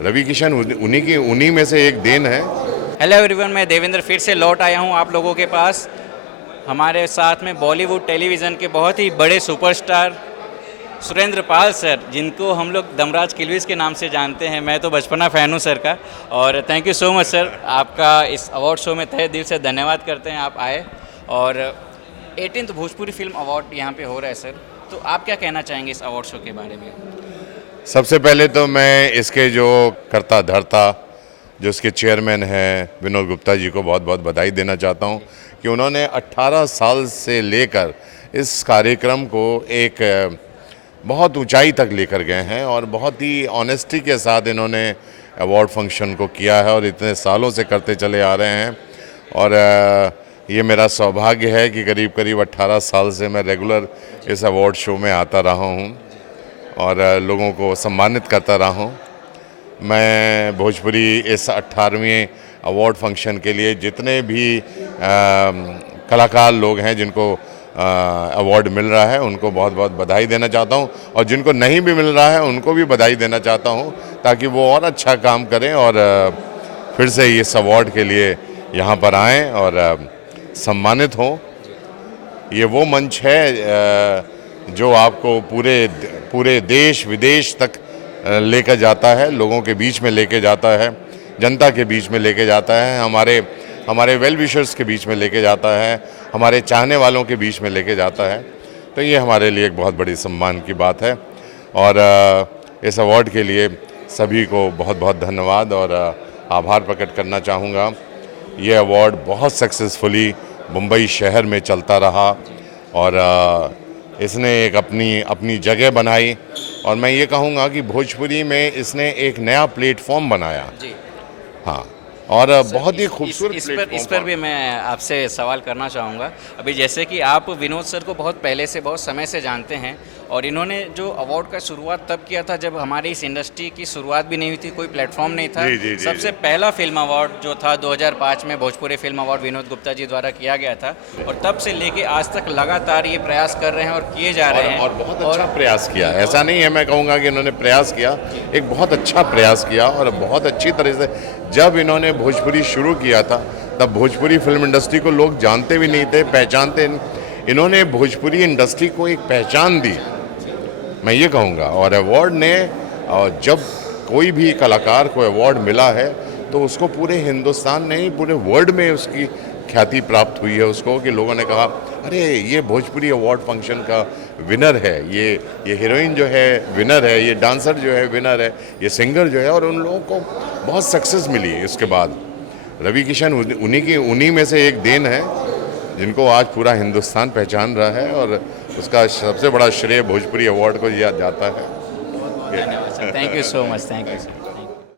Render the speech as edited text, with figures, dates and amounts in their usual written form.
रवि किशन उन्हीं में से एक देन है। हेलो एवरीवन, मैं देवेंद्र फिर से लौट आया हूँ आप लोगों के पास। हमारे साथ में बॉलीवुड टेलीविज़न के बहुत ही बड़े सुपरस्टार सुरेंद्र पाल सर, जिनको हम लोग दमराज किलविस के नाम से जानते हैं। मैं तो बचपना फ़ैन हूँ सर का। और thank you so much sir, आपका इस अवार्ड शो में तहे दिल से धन्यवाद करते हैं आप आए। और 18th भोजपुरी फिल्म अवार्ड यहाँ पे हो रहा है सर, तो आप क्या कहना चाहेंगे इस अवार्ड शो के बारे में? सबसे पहले तो मैं इसके जो कर्ता धर्ता, जो इसके चेयरमैन हैं विनोद गुप्ता जी को बहुत बहुत बधाई देना चाहता हूँ कि उन्होंने 18 साल से लेकर इस कार्यक्रम को एक बहुत ऊंचाई तक लेकर गए हैं और बहुत ही ऑनेस्टी के साथ इन्होंने अवार्ड फंक्शन को किया है और इतने सालों से करते चले आ रहे हैं। और ये मेरा सौभाग्य है कि करीब करीब 18 साल से मैं रेगुलर इस अवार्ड शो में आता रहा हूँ और लोगों को सम्मानित करता रहा हूँ। मैं भोजपुरी इस 18वें अवार्ड फंक्शन के लिए जितने भी कलाकार लोग हैं जिनको अवार्ड मिल रहा है उनको बहुत बहुत बधाई देना चाहता हूँ, और जिनको नहीं भी मिल रहा है उनको भी बधाई देना चाहता हूँ, ताकि वो और अच्छा काम करें और फिर से इस अवार्ड के लिए यहाँ पर आएँ और सम्मानित हों। ये वो मंच है जो आपको पूरे देश विदेश तक लेकर जाता है, लोगों के बीच में लेके जाता है, जनता के बीच में लेके जाता है, हमारे वेल विशर्स के बीच में लेके जाता है, हमारे चाहने वालों के बीच में लेके जाता है। तो ये हमारे लिए एक बहुत बड़ी सम्मान की बात है और इस अवार्ड के लिए सभी को बहुत बहुत धन्यवाद और आभार प्रकट करना चाहूँगा। ये अवार्ड बहुत सक्सेसफुली मुंबई शहर में चलता रहा और इसने एक अपनी जगह बनाई, और मैं ये कहूँगा कि भोजपुरी में इसने एक नया प्लेटफॉर्म बनाया। जी हाँ, और बहुत ही खूबसूरत इस पर भी मैं आपसे सवाल करना चाहूँगा। अभी जैसे कि आप विनोद सर को बहुत पहले से, बहुत समय से जानते हैं, और इन्होंने जो अवार्ड का शुरुआत तब किया था जब हमारी इस इंडस्ट्री की शुरुआत भी नहीं हुई थी, कोई प्लेटफॉर्म नहीं था। जी, सबसे पहला फिल्म अवार्ड जो था 2005 में भोजपुरी फिल्म अवार्ड विनोद गुप्ता जी द्वारा किया गया था, और तब से लेके आज तक लगातार ये प्रयास कर रहे हैं और किए जा रहे हैं और बहुत अच्छा प्रयास किया। ऐसा नहीं है, मैं कहूँगा कि इन्होंने प्रयास किया, एक बहुत अच्छा प्रयास किया और बहुत अच्छी तरह से। जब इन्होंने भोजपुरी शुरू किया था तब भोजपुरी फिल्म इंडस्ट्री को लोग जानते भी नहीं थे, पहचानते नहीं। इन्होंने भोजपुरी इंडस्ट्री को एक पहचान दी, मैं ये कहूँगा। और अवार्ड ने, जब कोई भी कलाकार को अवार्ड मिला है तो उसको पूरे हिंदुस्तान नहीं, पूरे वर्ल्ड में उसकी ख्याति प्राप्त हुई है उसको, कि लोगों ने कहा अरे ये भोजपुरी अवार्ड फंक्शन का विनर है, ये हीरोइन जो है विनर है, ये डांसर जो है विनर है, ये सिंगर जो है। और उन लोगों को बहुत सक्सेस मिली। इसके बाद रवि किशन उन्हीं में से एक देन है जिनको आज पूरा हिंदुस्तान पहचान रहा है, और उसका सबसे बड़ा श्रेय भोजपुरी अवार्ड को दिया जाता है। धन्यवाद sir, thank you so much, thank you sir.